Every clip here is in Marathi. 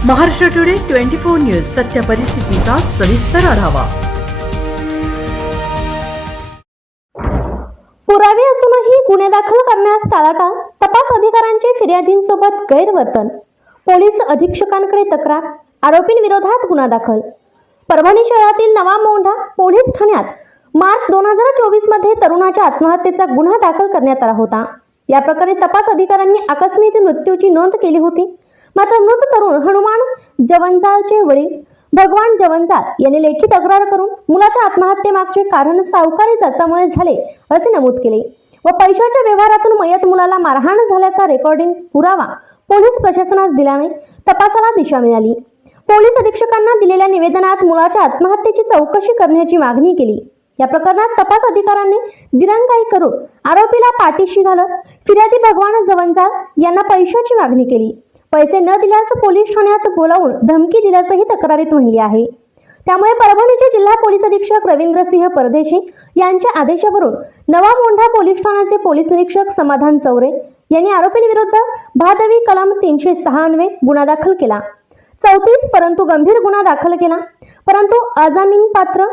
महाराष्ट्र टुडे 24 न्यूज सत्य परिस्थितीचा सविस्तर आढावा। पुरावे असूनही गुन्हे दाखल करण्यास टाळाटाळ, तपास अधिकाऱ्यांचे फिर्यादींसोबत गैरवर्तन, पोलीस अधीक्षकांकडे तक्रार, आरोपींविरोधात गुन्हा दाखल। परभणी शहरातील नवा मोंढा पोलीस ठाण्यात मार्च 2024 मध्ये तरुणाच्या आत्महत्येचा गुन्हा दाखल करण्यात आला होता। या प्रकरणी तपास अधिकाऱ्यांनी आकस्मिक मृत्यूची नोंद केली होती। मात्र मृत तरुण हनुमान जवंजाळचे वडील भगवान जवंजाळ यांनी लेखी तक्रार करून मुलाच्या आत्महत्येमागचे कारण सावकारी जाचामुळे झाले असे नमूद केले व पैशाच्या व्यवहारातून मयत मुलाला मारहाण झाल्याचा रेकॉर्डिंग पुरावा पोलीस प्रशासनास दिल्याने तपासाला दिशा मिळाली। पोलीस अधीक्षकांना दिलेल्या निवेदनात मुलाच्या आत्महत्येची चौकशी करण्याची मागणी केली। या प्रकरणात तपास अधिकाऱ्यांनी दिरंगाई करून आरोपीला पाठीशी घालत फिर्यादी भगवान जवंजाळ यांना पैशाची मागणी केली। पैसे न दिल्यास पोलीस ठाण्यात बोलावून धमकी दिल्याचंही तक्रारीत म्हणले आहे। त्यामुळे परभणीचे जिल्हा पोलीस अधीक्षक रवींद्रसिंह परदेशी यांच्या आदेशावरून नवा मोंढा पोलीस ठाण्याचे पोलीस निरीक्षक समाधान चौरे यांनी आरोपींविरुद्ध भादवी कलम 396 गुन्हा दाखल केला। 34 परंतु गंभीर गुन्हा दाखल केला, परंतु अजामीनपात्र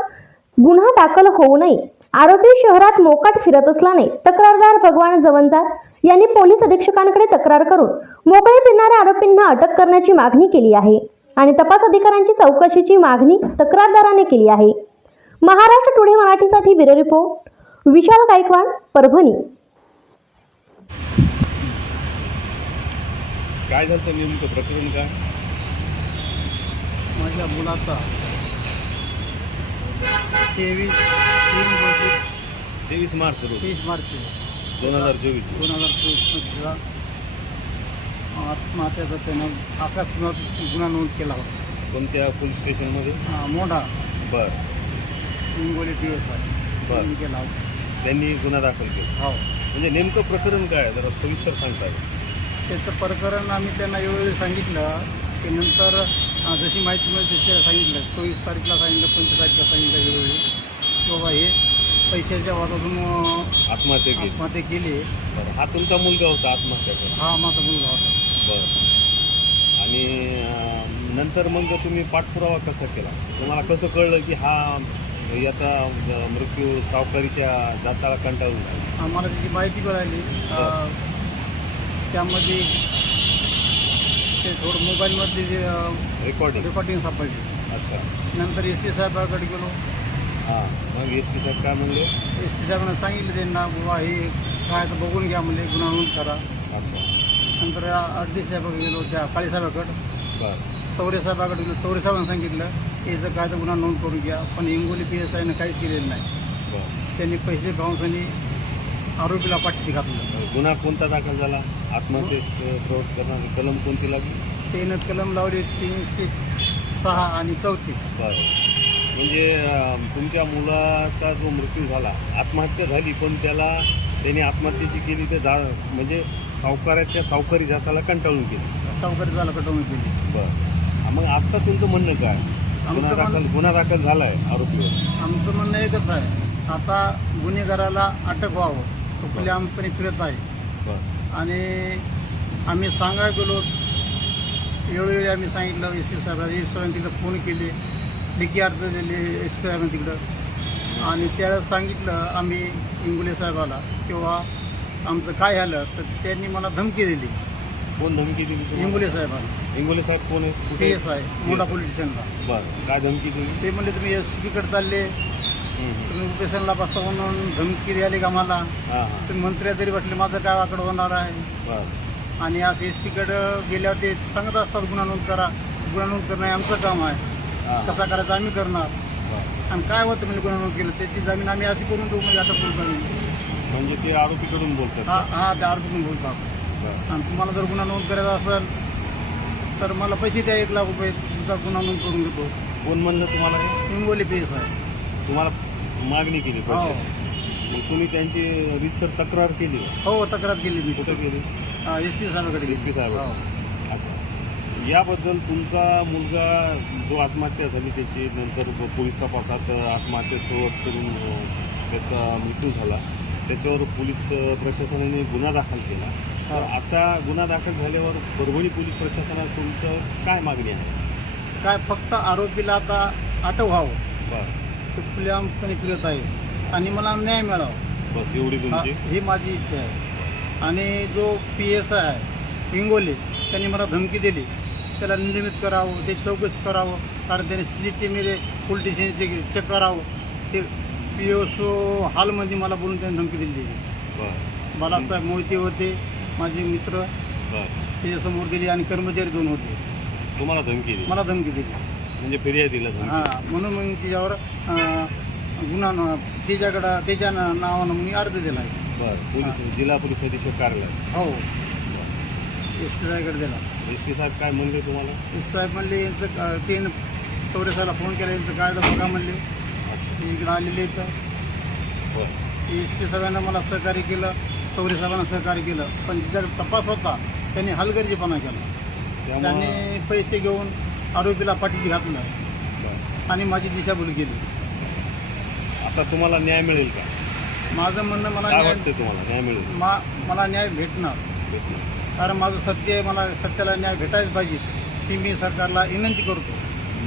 गुन्हा दाखल होऊ नये। आरोपी शहरात मोकाट फिरत असल्याने तक्रारदार भगवान जवंजाळ यांनी पोलीस अधीक्षकांकडे तक्रार करून मोकळे फिरणाऱ्या आरोपींना अटक करण्याची मागणी केली आहे आणि तपास अधिकाऱ्यांची चौकशीची मागणी तक्रारदाराने केली आहे। महाराष्ट्र टुडे मराठीसाठी ब्युरो रिपोर्ट विशाल गायकवाड, परभणी। काय झालं नेमकं प्रकरण काय? माझ्या मुलाचा 23 मार्च रोज 30 मार्च 2024 मध्ये आत्महत्याचा त्यानं आकस्मिक गुन्हा नोंद केला होता। कोणत्या पोलीस स्टेशनमध्ये? मोंढा बर हिंगोली PSI बर केला होता। त्यांनी गुन्हा दाखल केला। हो, म्हणजे नेमकं प्रकरण काय जरा सविस्तर सांगता का? त्याचं प्रकरण आम्ही त्यांना वेळोवेळी सांगितलं की नंतर जशी माहिती मिळते तशी सांगितलं। 24 तारीखला सांगितलं, 25 तारीखला सांगितलं वेळोवेळी की बाबा हे पैशाच्या वादातून आत्महत्या केली। बरं, हा तुमचा मुलगा होता आत्महत्या केला? हा, माझा मुलगा होता। बरं, आणि नंतर मग तुम्ही पाठपुरावा कसा केला? तुम्हाला कसं कळलं की हा याचा मृत्यू सावकारीच्या जाचाला कंटाळून झाला? आम्हाला त्याची माहिती कळाली। त्यामध्ये ते थोडं मोबाईलमधली जे रेकॉर्डिंग सापडली। अच्छा, नंतर SP साहेबाकडे गेलो। हां, मग SP साहेब काय म्हणले? SP साहेबांना सांगितलं त्यांना बाबा हे काय तर बघून घ्या, म्हणजे गुन्हा नोंद करा। अच्छा, नंतर RD साहेबाकडे गेलो, त्या काळे साहेबाकडे। बरं, चौरे साहेबाकडे गेलो, चौरे साहेबांना सांगितलं की याचं काय तर गुन्हा नोंद करून घ्या, पण हिंगोली PSIनं काहीच केलेलं नाही। बरं, त्यांनी पैसे भाऊसांनी आरोपीला पाठीशी घातलं। गुन्हा कोणता दाखल झाला? आत्महत्येस प्रवृत्त करणारी कलम कोणती लागली? त्यानं कलम लावली 306 आणि 34। बरं, म्हणजे तुमच्या मुलाचा जो मृत्यू झाला, आत्महत्या झाली, पण त्याने आत्महत्येची केली तर म्हणजे सावकारी जाचाला कंटाळून केली, सावकारी झाला कटवून केली। बरं, मग आत्ता तुमचं म्हणणं काय? गुन्हा दाखल झाला आहे आरोपीवर? आमचं म्हणणं एकच आहे, आता गुन्हेगाराला अटक व्हावं, तो खुलेआमपणे फिरत आहे। बरं, आणि आम्ही सांगायला गेलो, वेळोवेळी आम्ही सांगितलं SP साहेबांना, तिकडं फोन केले, लेखी अर्ज दिले SP साहेबांना तिकडं। आणि त्यावेळेस सांगितलं आम्ही इंगोले साहेबाला किंवा आमचं काय झालं, तर त्यांनी मला धमकी दिली। कोण धमकी दिली तुम्हाला? इंगोले साहेबांना। इंगोले साहेब कोण आहे? PSI मोंढा पोलीस स्टेशनला। बरं, काय धमकी दिली? ते म्हणले तुम्ही SPकडे चालले, तुम्ही उपेशनला बसता म्हणून धमकी द्यायला का मला? हां हां, तुम्ही मंत्र्या तरी वाटले, माझं काय वाकड होणार आहे? बरं, आणि आज SPकडं गेल्यावर ते सांगत असतात गुन्हा नोंद करा, गुन्हा नोंद करणं हे आमचं काम आहे, हां, कसा करायचा आम्ही करणार। बरं, आणि काय होतं म्हणजे गुन्हा नोंद केलं त्याची जमीन आम्ही अशी करून देऊ, म्हणजे अटक करून जाईल। म्हणजे ते आरोपीकडून बोलतात? हा, त्या आरोपीतून बोलतात। बरं, आणि तुम्हाला जर गुन्हा नोंद करायचा असेल तर मला पैसे द्या, 1 लाख रुपये, तुमचा गुन्हा नोंद करून देतो। कोण म्हणलं तुम्हाला हे? हिंगोली PSI तुम्हाला मागणी केली हो पैशाची? मग तुम्ही त्यांची रीतसर तक्रार केली? हो, तक्रार केली मी। कुठं केली? SP साहेबाकडे SP साहेब? हो। अच्छा, याबद्दल तुमचा मुलगा जो आत्महत्या झाली त्याची नंतर पोलीस तपासात आत्महत्या सुरुवात करून त्याचा मृत्यू झाला, त्याच्यावर पोलीस प्रशासनाने गुन्हा दाखल केला। तर आता गुन्हा दाखल झाल्यावर परभणी पोलीस प्रशासनात तुमचं काय मागणी आहे? काय फक्त आरोपीला आता अटक व्हावं, बरं, तो खुलेआमपणे फिरत आहे आणि मला न्याय मिळावा, बस एवढी तुमची. ही माझी इच्छा आहे. आणि जो PSI आहे हिंगोली, त्यांनी मला धमकी दिली, त्याला नियमित करावं, ते चौकशी करावं, कारण त्याने CCTV पोलीस स्टेशनचे चेक करावं. ते PSO हॉलमध्ये मला बोलून त्यांनी धमकी दिली. बरं, बालासाहेब मोहिते होते माझे मित्र, बरं, त्याच्यासमोर दिली आणि कर्मचारी 2 होते. तुम्हाला धमकी दिली मला धमकी दिली. म्हणजे फिर्यादीला धमकी? हां, म्हणून मग तिच्यावर गुन्हा त्याच्याकडं त्याच्या नावानं मी अर्ज दिला आहे. बरं, पोलीस जिल्हा पोलीस अधीक्षक कार्यालय. हो, SP साहेबकडे दिला. SP साहेब काय म्हणले तुम्हाला? SP साहेब म्हणले यांचं तीन चौरेसाला फोन केला, यांचं कायदा बघा म्हणले. ते इकडं आलेले इथं बरं, SP साहेबांना मला सहकार्य केलं, चौरेसाहेबांना सहकार्य केलं, पण जर तपास होता त्यांनी हलगर्जीपणा केला. त्यामुळं त्यांनी पैसे घेऊन आरोपीला पाठीशी घातलं बरं. आणि माझी दिशाभूल केली. आता तुम्हाला न्याय मिळेल का? माझं म्हणणं मला काय न्याय वाटतं तुम्हाला न्याय मिळेल? मला न्याय भेटणार, कारण माझं सत्य आहे. मला सत्याला न्याय भेटायच पाहिजे, ती मी सरकारला विनंती करतो.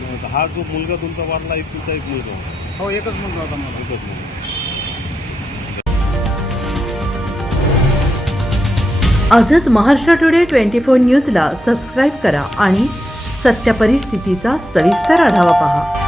मग हा जो मुलगा तुमचा वारला इतकीचा एक मुलगा होता? हो, एकच मुलगा होता मला. एकच मुलगा. आजच महाराष्ट्र टुडे 24 न्यूजला सबस्क्राईब करा आणि सत्य परिस्थितीचा सविस्तर आढावा पहा.